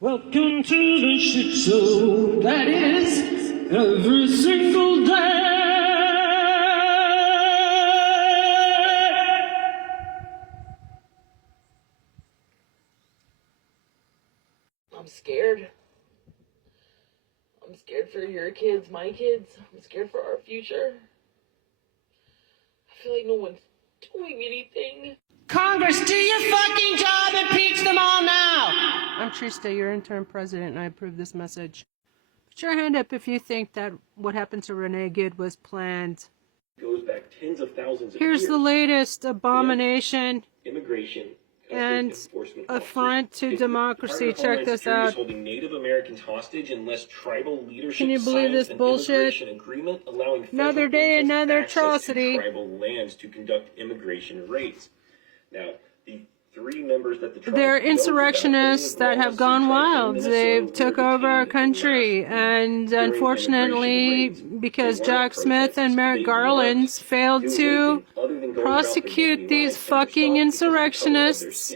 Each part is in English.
Welcome to the shit show that is every single day. I'm scared. I'm scared for your kids, my kids. I'm scared for our future. I feel like no one's doing anything. Congress, do your fucking job! Impeach them all now! I'm Trista, your interim president, and I approve this message. Put your hand up if you think that what happened to Renee Good was planned. Goes back tens of thousands of Here's years. the latest abomination Immigration and affront to democracy. Check this out. Holding Native Americans hostage unless tribal leadership Can you believe this bullshit? Agreement allowing Another day, another atrocity. Tribal lands to conduct immigration raids. Now, the three members that the tribe they're insurrectionists that have gone wild. They've took over our country, and unfortunately, because Jack Smith and Merrick Garland failed to prosecute these fucking insurrectionists,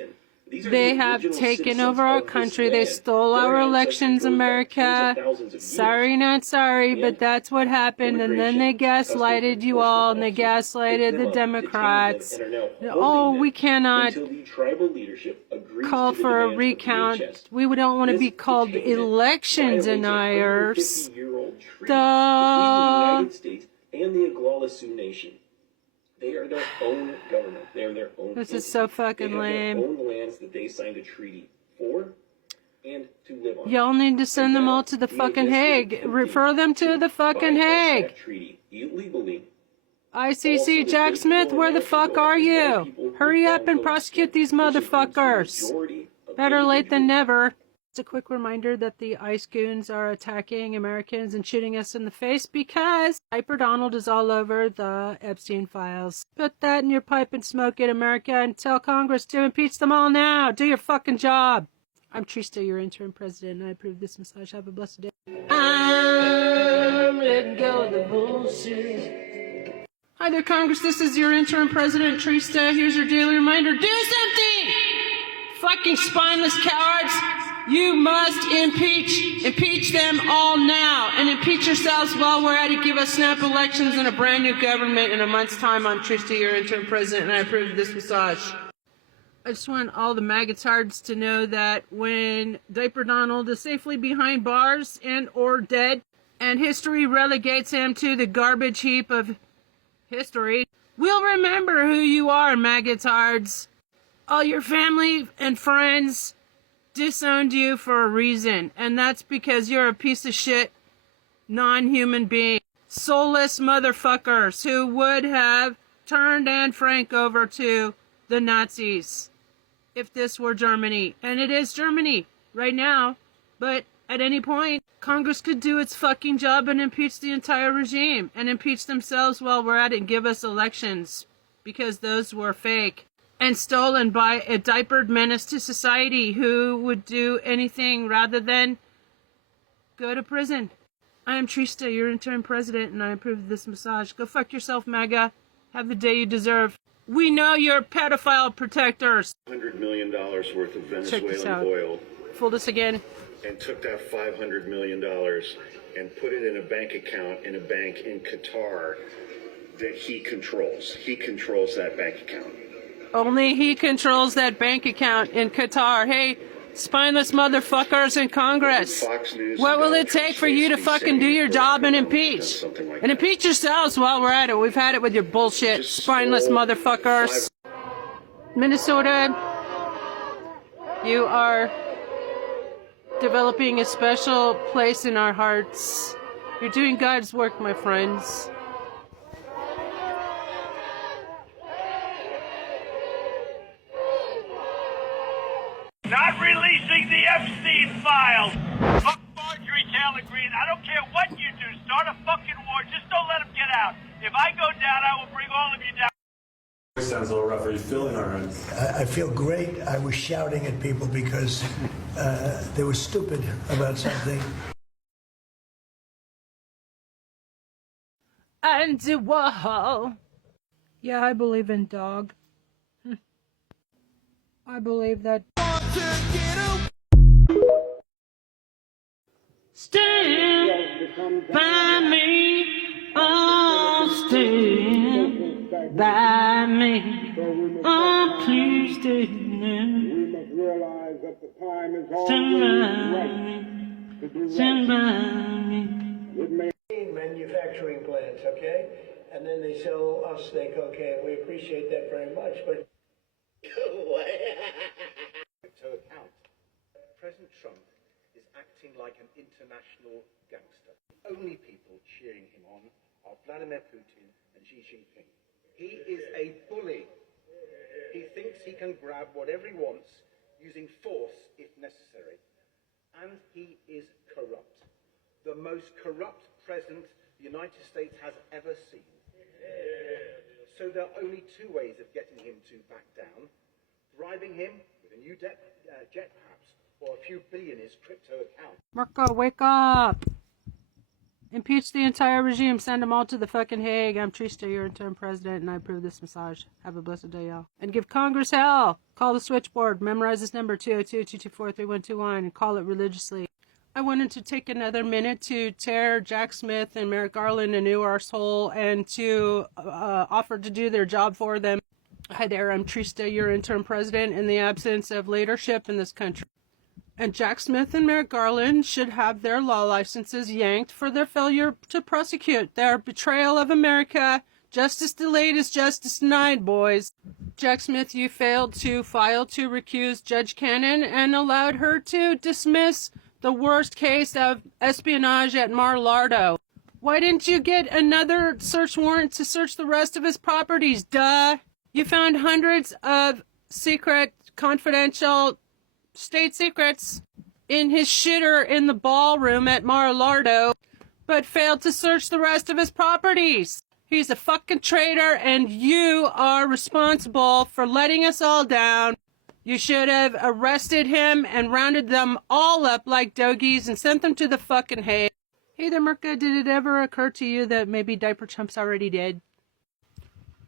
they have taken over our country. They stole our elections, America. Sorry, not sorry, but that's what happened. And then they gaslighted you all, and they gaslighted the Democrats. Oh, we cannot call for a recount. We don't want to be called election deniers. Duh. And the Oglala Sioux Nation. They are their own government. They are their own. This is so fucking lame. They have their own lands that they signed a treaty for and to live on. Y'all need to send them all to the fucking Hague. Refer them to the fucking Hague. Treaty illegally. ICC, Jack Smith, where the fuck are you? Hurry up and prosecute these motherfuckers. Better late than never. It's a quick reminder that the ICE goons are attacking Americans and shooting us in the face because Diaper Donald is all over the Epstein files. Put that in your pipe and smoke it, America, and tell Congress to impeach them all now. Do your fucking job. I'm Trista, your interim president, and I approve this massage. Have a blessed day. I'm letting go of the bullshit. Hi there, Congress. This is your interim president, Trista. Here's your daily reminder. Do something! Fucking spineless cowards. You must impeach them all now, and impeach yourselves while we're at it. Give us snap elections and a brand new government in a month's time. I'm Trista, your interim president, and I approve of this massage. I just want all the maggotards to know that when Diaper Donald is safely behind bars and or dead, and history relegates him to the garbage heap of history, we'll remember who you are, maggotards. All your family and friends disowned you for a reason, and that's because you're a piece of shit non-human being. Soulless motherfuckers who would have turned Anne Frank over to the Nazis if this were Germany. And it is Germany right now, but at any point, Congress could do its fucking job and impeach the entire regime, and impeach themselves while we're at it and give us elections, because those were fake and stolen by a diapered menace to society who would do anything rather than go to prison. I am Trista, your interim president, and I approve of this massage. Go fuck yourself, MAGA. Have the day you deserve. We know you're pedophile protectors. $100 million worth of Venezuelan oil. Fool this again. And took that $500 million and put it in a bank account in a bank in Qatar that he controls. He controls that bank account. Only he controls that bank account in Qatar. Hey, spineless motherfuckers in Congress. What will it take for you to fucking do your job and impeach? And impeach yourselves while we're at it. We've had it with your bullshit, spineless motherfuckers. Minnesota, you are developing a special place in our hearts. You're doing God's work, my friends. Not releasing the Epstein files. Fuck Marjorie Taylor Greene. I don't care what you do. Start a fucking war. Just don't let them get out. If I go down, I will bring all of you down. Sounds a little rough. Are you feeling all right? I feel great. I was shouting at people because they were stupid about something. Andy Warhol. Yeah, I believe in dog. I believe that stand by me. Oh, stand by me. Oh, please stand. Stand by me. Stand by me. Manufacturing plants, okay? And then they sell us steak, okay? We appreciate that very much, but To account, President Trump is acting like an international gangster. The only people cheering him on are Vladimir Putin and Xi Jinping. He is a bully. He thinks he can grab whatever he wants using force if necessary. And he is corrupt. The most corrupt president the United States has ever seen. So there are only two ways of getting him to back down: bribing him with a new jet perhaps, or a few billion in his crypto account. Marco, wake up! Impeach the entire regime. Send them all to the fucking Hague. I'm Trista, your interim president, and I approve this massage. Have a blessed day, y'all. And give Congress hell. Call the switchboard. Memorize this number, 202-224-3121, and call it religiously. I wanted to take another minute to tear Jack Smith and Merrick Garland a new arsehole and to offer to do their job for them. Hi there, I'm Trista, your interim president, in the absence of leadership in this country. And Jack Smith and Merrick Garland should have their law licenses yanked for their failure to prosecute. Their betrayal of America. Justice delayed is justice denied, boys. Jack Smith, you failed to file to recuse Judge Cannon and allowed her to dismiss the worst case of espionage at Mar-a-Lago. Why didn't you get another search warrant to search the rest of his properties? Duh. You found hundreds of secret, confidential state secrets in his shitter in the ballroom at Mar-a-Lago, but failed to search the rest of his properties. He's a fucking traitor, and you are responsible for letting us all down. You should have arrested him and rounded them all up like doggies and sent them to the fucking Hague. Hey there, Merca, did it ever occur to you that maybe Diaper Chump's already dead?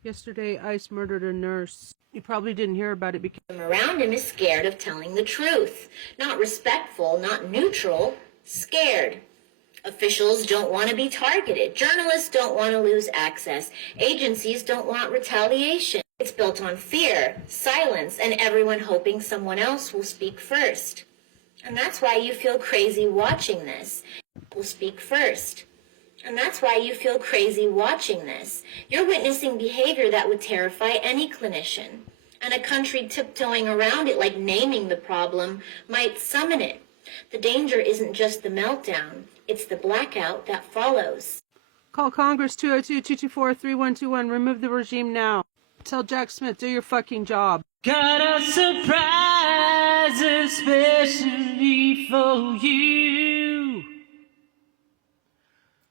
Yesterday, ICE murdered a nurse. You probably didn't hear about it because around him is scared of telling the truth. Not respectful, not neutral, scared. Officials don't want to be targeted. Journalists don't want to lose access. Agencies don't want retaliation. It's built on fear, silence, and everyone hoping someone else will speak first. And that's why you feel crazy watching this. Will speak first. And that's why you feel crazy watching this. You're witnessing behavior that would terrify any clinician. And a country tiptoeing around it, like naming the problem, might summon it. The danger isn't just the meltdown. It's the blackout that follows. Call Congress 202-224-3121. Remove the regime now. Tell Jack Smith, do your fucking job. Got a surprise especially for you.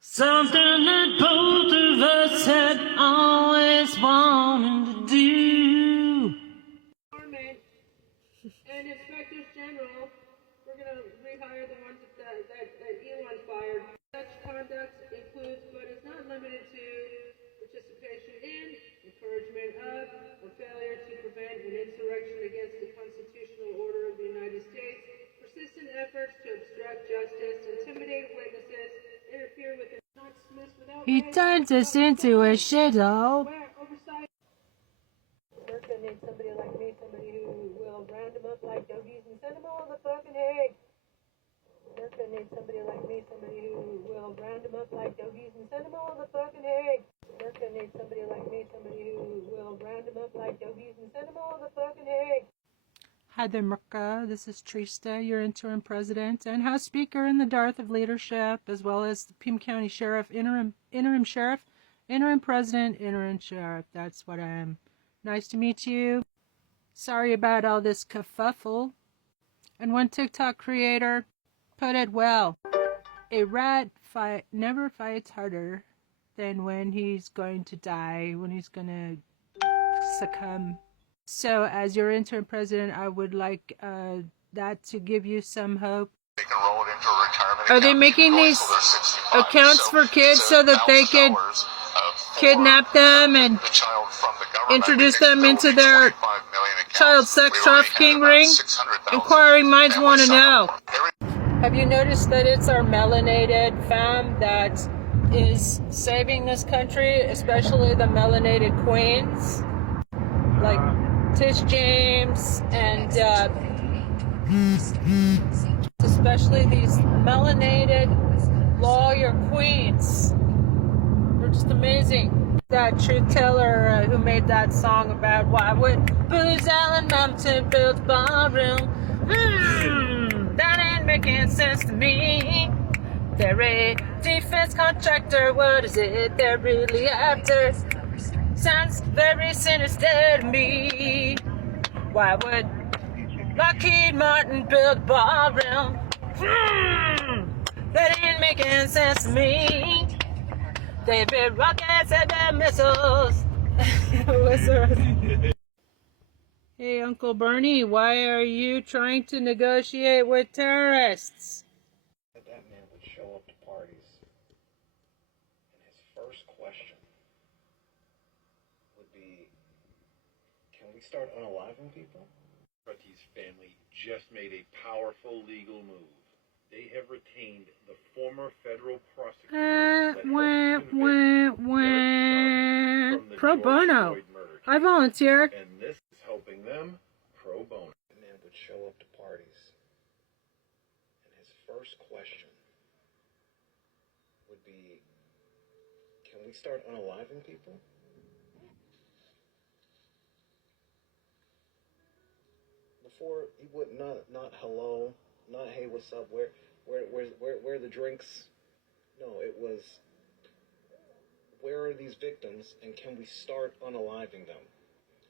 Something that both of us had always wanted to do. And inspectors general, we're going to rehire the ones that Elon fired. Such conduct includes, but is not limited to, participation in, encouragement of, or failure to prevent an insurrection against the constitutional order of the United States, persistent efforts to obstruct justice, intimidate witnesses, interfere with not dismiss without. He turns us into a shithole. America needs somebody like me, somebody who will round them up like doggies and send them all to the fucking Hague. America needs somebody like me, somebody who will round them up like doggies and send them all to the fucking Hague. America needs somebody like me, somebody who will round them up like doggies and send them all to the fucking Hague. Hi there, Merca. This is Trista, your interim president and House Speaker in the dearth of leadership, as well as the Pima County Sheriff, interim sheriff, interim president, interim sheriff. That's what I am. Nice to meet you. Sorry about all this kerfuffle. And one TikTok creator put it well. A rat never fights harder than when he's going to die, when he's going to succumb. So, as your interim president, I would like that to give you some hope. They can roll it into a retirement Are they account making these accounts for kids so that they could kidnap them and introduce them into their child sex trafficking ring? Inquiring minds want to know. Have you noticed that it's our melanated fam that is saving this country, especially the melanated queens, like Tish James and especially these melanated lawyer queens. They're just amazing. That truth teller who made that song about why would Booz Allen Mountain build a ballroom? That ain't making sense to me. They're a defense contractor. What is it they're really after? Sounds very sinister to me. Why would Lockheed Martin build a ballroom? That ain't making sense to me. They build rockets and their missiles. Hey, Uncle Bernie, why are you trying to negotiate with terrorists? That man would show up to parties, and his first question would be, can we start unaliving people? Socrates' family just made a powerful legal move. They have retained the former federal prosecutor Pro bono. I volunteer. And this is helping them pro bono. That man would show up to parties, and his first question would be, can we start unaliving people? Before, he would not hello, not hey, what's up, where are the drinks? No, it was, where are these victims, and can we start unaliving them?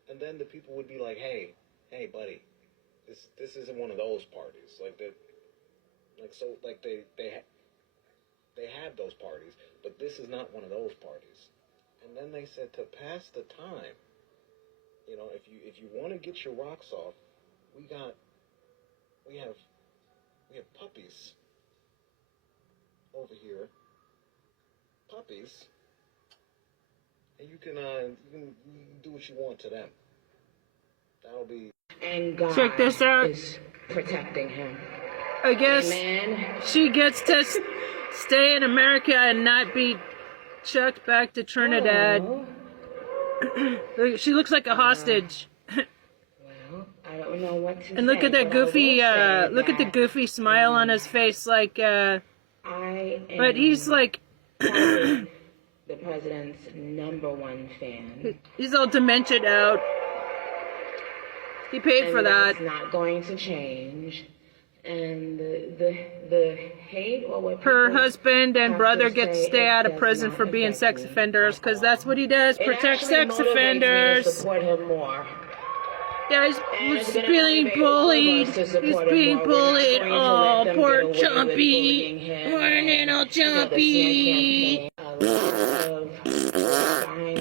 And then the people would be like, hey, buddy, this isn't one of those parties. Like that, like they have those parties, but this is not one of those parties. And then they said, to pass the time, you know, if you want to get your rocks off, we have puppies over here. Puppies. And you can do what you want to them. That'll be. And God check this out. is protecting him. I guess Amen. she gets to stay in America and not be chucked back to Trinidad. She looks like a hostage. Well, I don't know what to And look say, at that but I will goofy, say look at the that, goofy smile on his face, like, but he's like, the president's #1 fan. He's all dementiaed out. He paid for that. It's not going to change. And the hate or what Her people husband and have brother to get to say, stay it out of does prison not for being affect sex me offenders, because that's what he does, It protect actually sex motivates me to offenders. support him more. Yeah, And he's it's gonna being motivate all of bullied. us to He's support him being more. We're not bullied. going to Oh, let them poor get away with bullying Jumpy. him. Poor little The Sand Jumpy. campaign, a lot of behind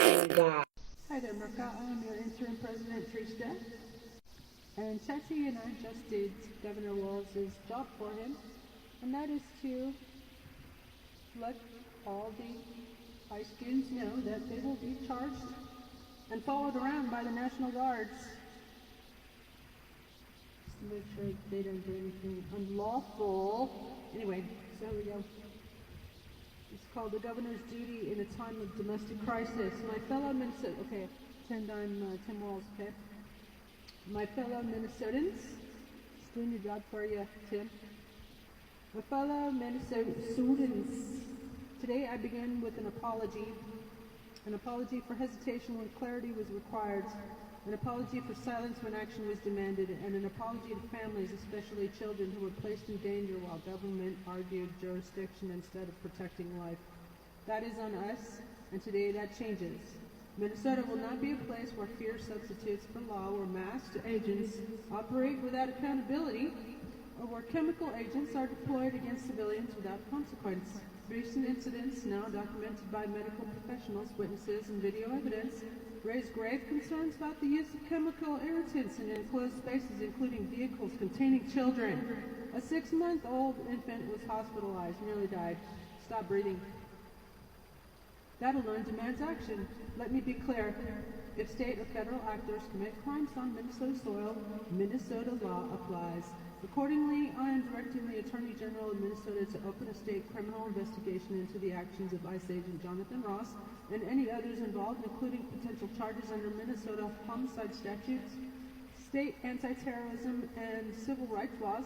and God. Hi there, Merca. I'm your interim president, Trista. And Chachi and I just did Governor Walz's job for him, and that is to let all the high students know that they will be charged and followed around by the National Guards just to make sure they don't do anything unlawful. Anyway, so here we go. It's called The Governor's Duty in a Time of Domestic Crisis. My fellow Minnesota, okay, pretend I'm Tim Walz, okay? My fellow Minnesotans, just doing your job for you, Tim. My fellow Minnesotans, today I begin with an apology for hesitation when clarity was required, an apology for silence when action was demanded, and an apology to families, especially children, who were placed in danger while government argued jurisdiction instead of protecting life. That is on us, and today that changes. Minnesota will not be a place where fear substitutes for law, where masked agents operate without accountability, or where chemical agents are deployed against civilians without consequence. Recent incidents, now documented by medical professionals, witnesses, and video evidence, raise grave concerns about the use of chemical irritants in enclosed spaces, including vehicles containing children. A 6-month-old infant was hospitalized, nearly died. Stop breathing. That alone demands action. Let me be clear. If state or federal actors commit crimes on Minnesota soil, Minnesota law applies. Accordingly, I am directing the Attorney General of Minnesota to open a state criminal investigation into the actions of ICE agent Jonathan Ross and any others involved, including potential charges under Minnesota homicide statutes, state anti-terrorism and civil rights laws,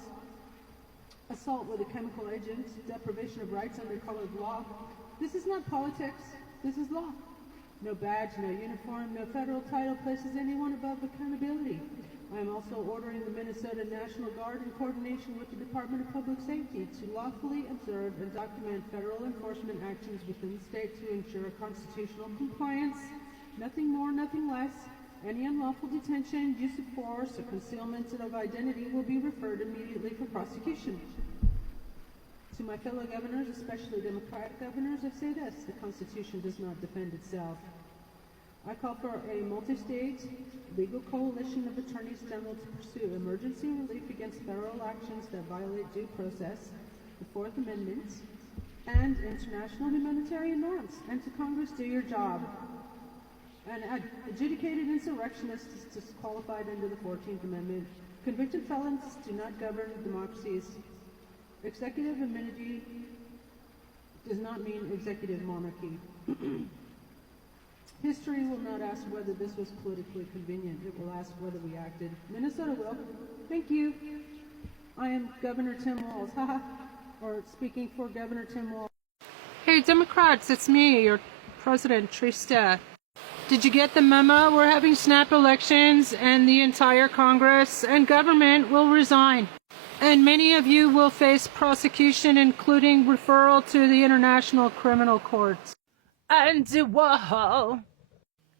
assault with a chemical agent, deprivation of rights under color of law. This is not politics, this is law. No badge, no uniform, no federal title places anyone above accountability. I am also ordering the Minnesota National Guard in coordination with the Department of Public Safety to lawfully observe and document federal enforcement actions within the state to ensure constitutional compliance. Nothing more, nothing less. Any unlawful detention, use of force, or concealment of identity will be referred immediately for prosecution. To my fellow governors, especially Democratic governors, I say this: the Constitution does not defend itself. I call for a multi-state legal coalition of attorneys general to pursue emergency relief against federal actions that violate due process, the Fourth Amendment, and international humanitarian norms. And to Congress, do your job. An adjudicated insurrectionist is disqualified under the 14th Amendment. Convicted felons do not govern democracies. Executive immunity does not mean executive monarchy. History will not ask whether this was politically convenient. It will ask whether we acted. Minnesota will. Thank you. I am Governor Tim Walz. Haha. Or speaking for Governor Tim Walz. Hey, Democrats, it's me, your President, Trista. Did you get the memo? We're having snap elections and the entire Congress and government will resign. And many of you will face prosecution, including referral to the International Criminal Courts. And whoa.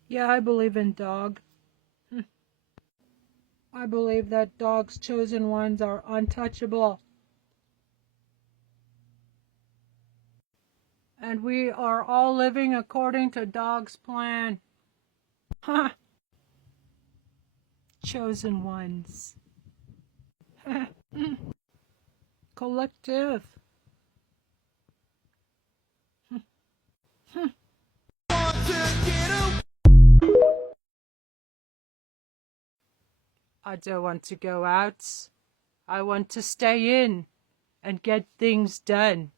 Yeah, I believe in dog. I believe that dog's chosen ones are untouchable. And we are all living according to dog's plan. Huh. Chosen ones. Collective. I don't want to go out. I want to stay in and get things done.